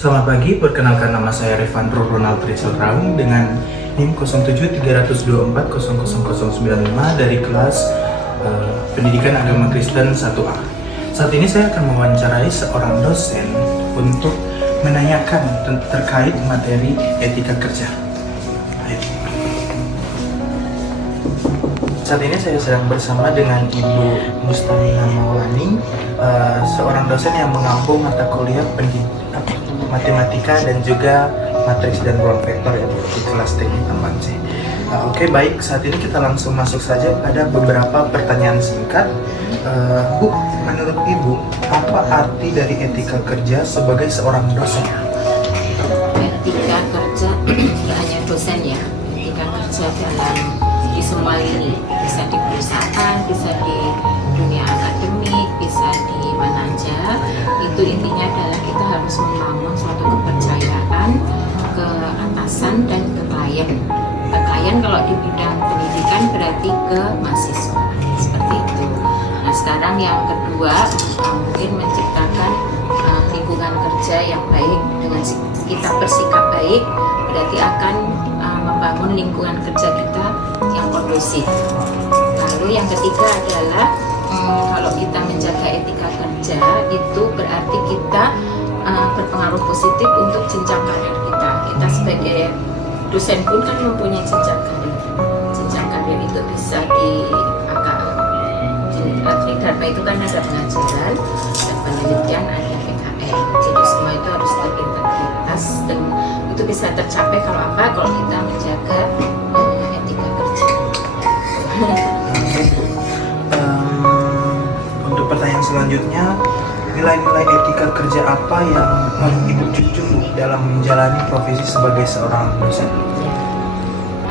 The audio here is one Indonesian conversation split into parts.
Selamat pagi, perkenalkan nama saya Revandro Ronald Richard Raung dengan NIM 0730240095 dari kelas Pendidikan Agama Kristen 1A. Saat ini saya akan mewawancarai seorang dosen untuk menanyakan terkait materi etika kerja. Saat ini saya sedang bersama dengan Ibu Mustamina Maulani, seorang dosen yang mengampu mata kuliah matematika dan juga matriks dan ruang vektor ya di kelas teknik 4C. Oke, baik, saat ini kita langsung masuk saja pada beberapa pertanyaan singkat. Bu, menurut Ibu, apa arti dari etika kerja sebagai seorang dosen? Etika kerja tidak hanya dosen ya, etika kerja di semua lini, bisa di perusahaan, bisa di dunia akademik, bisa di mana aja. Itu intinya adalah kita harus membangun suatu kepercayaan ke atasan dan ke klien. Ke klien kalau di bidang pendidikan berarti ke mahasiswa, seperti itu. Nah, sekarang yang kedua mungkin menciptakan lingkungan kerja yang baik. Dengan kita bersikap baik berarti akan membangun lingkungan kerja kita yang kondusif. Lalu yang ketiga adalah kalau kita menjaga etika kerja itu berarti kita berpengaruh positif untuk jenjang karir kita. Kita sebagai dosen pun kan mempunyai jenjang karir. Jenjang karir itu bisa di Dharma itu kan ada pengajaran dan penelitian, ada PKN. Jadi semua itu harus berintegritas dan itu bisa tercapai kalau apa? Kalau kita menjaga etika kerja. Untuk pertanyaan selanjutnya, nilai-nilai etika kerja apa yang paling Ibu junjung dalam menjalani profesi sebagai seorang dosen?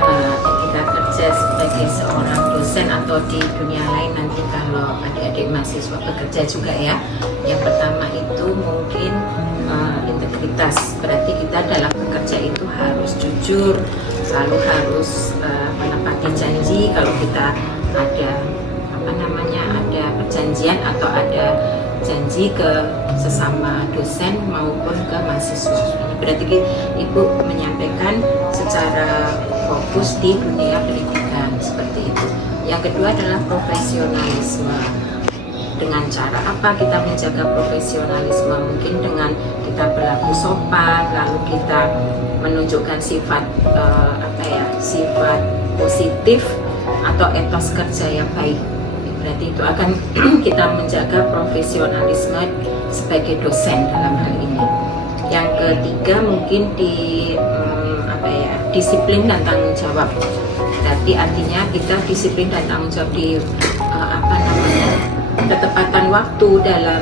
Etika kerja sebagai seorang dosen atau di dunia lain nanti kalau adik-adik mahasiswa bekerja juga ya. Yang pertama itu mungkin integritas, berarti kita dalam bekerja itu harus jujur, selalu harus menepati janji. Kalau kita ada ada perjanjian atau ada janji ke sesama dosen maupun ke mahasiswa. Ini berarti Ibu menyampaikan secara fokus di dunia pendidikan seperti itu. Yang kedua adalah profesionalisme. Dengan cara apa kita menjaga profesionalisme? Mungkin dengan kita berlaku sopan, lalu kita menunjukkan sifat sifat positif atau etos kerja yang baik. Berarti itu akan kita menjaga profesionalisme sebagai dosen dalam hal ini. Yang ketiga mungkin disiplin dan tanggung jawab. Berarti artinya kita disiplin dan tanggung jawab di ketepatan waktu dalam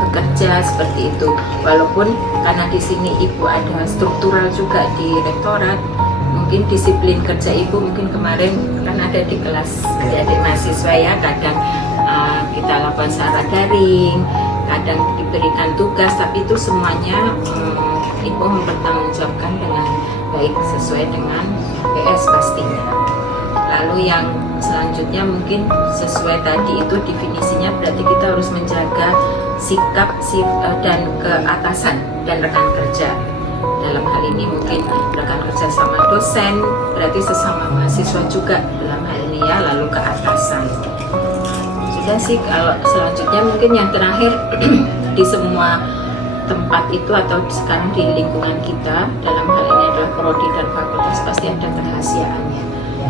bekerja seperti itu. Walaupun karena di sini Ibu ada struktural juga di rektorat, mungkin disiplin kerja Ibu mungkin kemarin kan ada di kelas adik mahasiswa ya, kadang kita lakukan secara daring, kadang diberikan tugas, tapi itu semuanya Ibu mempertanggungjawabkan dengan baik sesuai dengan PS pastinya. Lalu yang selanjutnya mungkin sesuai tadi itu definisinya berarti kita harus menjaga sikap dan keatasan dan rekan kerja. Dalam hal ini mungkin rekan kerja sama dosen, berarti sesama mahasiswa juga dalam hal ini ya, lalu ke atasan. Sudah sih, kalau selanjutnya mungkin yang terakhir di semua tempat itu atau sekarang di lingkungan kita, dalam hal ini adalah prodi dan fakultas, pasti ada kerahasiaannya.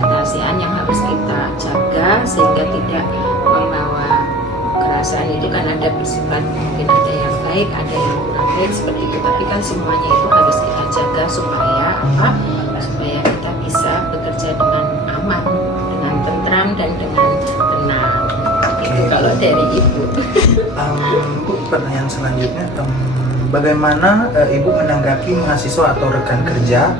Kerahasiaan yang harus kita jaga sehingga tidak membawa kerahasiaan itu kan ada bersifat mungkin ada yang baik, ada yang kurang baik seperti itu, tapi kan semuanya itu harus kita jaga supaya kita bisa bekerja dengan aman, dengan tentram dan dengan tenang. Itu kalau dari Ibu. Bu, pertanyaan selanjutnya, bagaimana Ibu menanggapi mahasiswa atau rekan kerja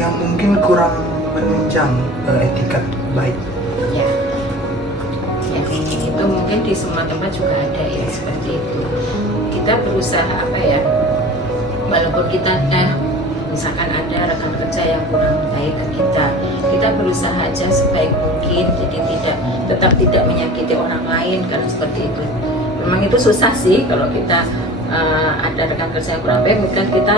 yang mungkin kurang menunjang etika baik? Ya, itu mungkin di semua tempat juga ada ya seperti itu. Kita berusaha walaupun kita misalkan ada rekan kerja yang kurang baik ke kita berusaha aja sebaik mungkin, jadi tetap tidak menyakiti orang lain kan seperti itu. Memang itu susah sih kalau kita ada rekan kerja yang kurang baik, mungkin kita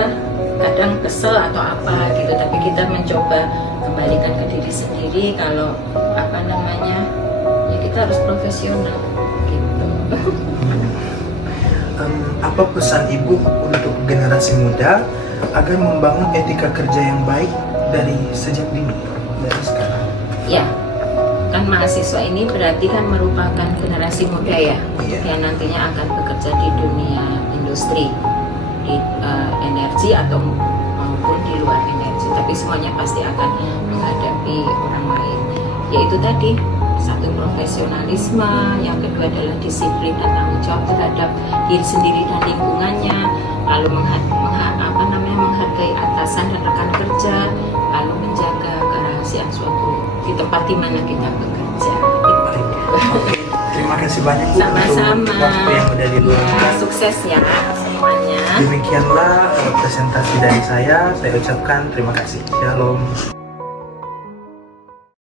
kadang kesel atau apa gitu, tapi kita mencoba kembalikan ke diri sendiri kalau ya kita harus profesional gitu. Apa pesan ibu untuk generasi muda agar membangun etika kerja yang baik dari sejak dini, dari sekarang? Ya, kan mahasiswa ini berarti kan merupakan generasi muda ya, yang nantinya akan bekerja di dunia industri, di energi atau maupun di luar energi, tapi semuanya pasti akan menghadapi orang lain. Yaitu tadi, satu profesionalisme, yang kedua adalah disiplin dan tanggung jawab terhadap diri sendiri dan lingkungannya, lalu menghargai atasan dan rekan kerja, lalu menjaga kerahasiaan suatu di tempat di mana kita bekerja. Oke, terima kasih banyak Bu Sama-sama. untuk waktu yang udah diluangkan. Sukses ya semuanya. Demikianlah presentasi dari saya ucapkan terima kasih. Shalom.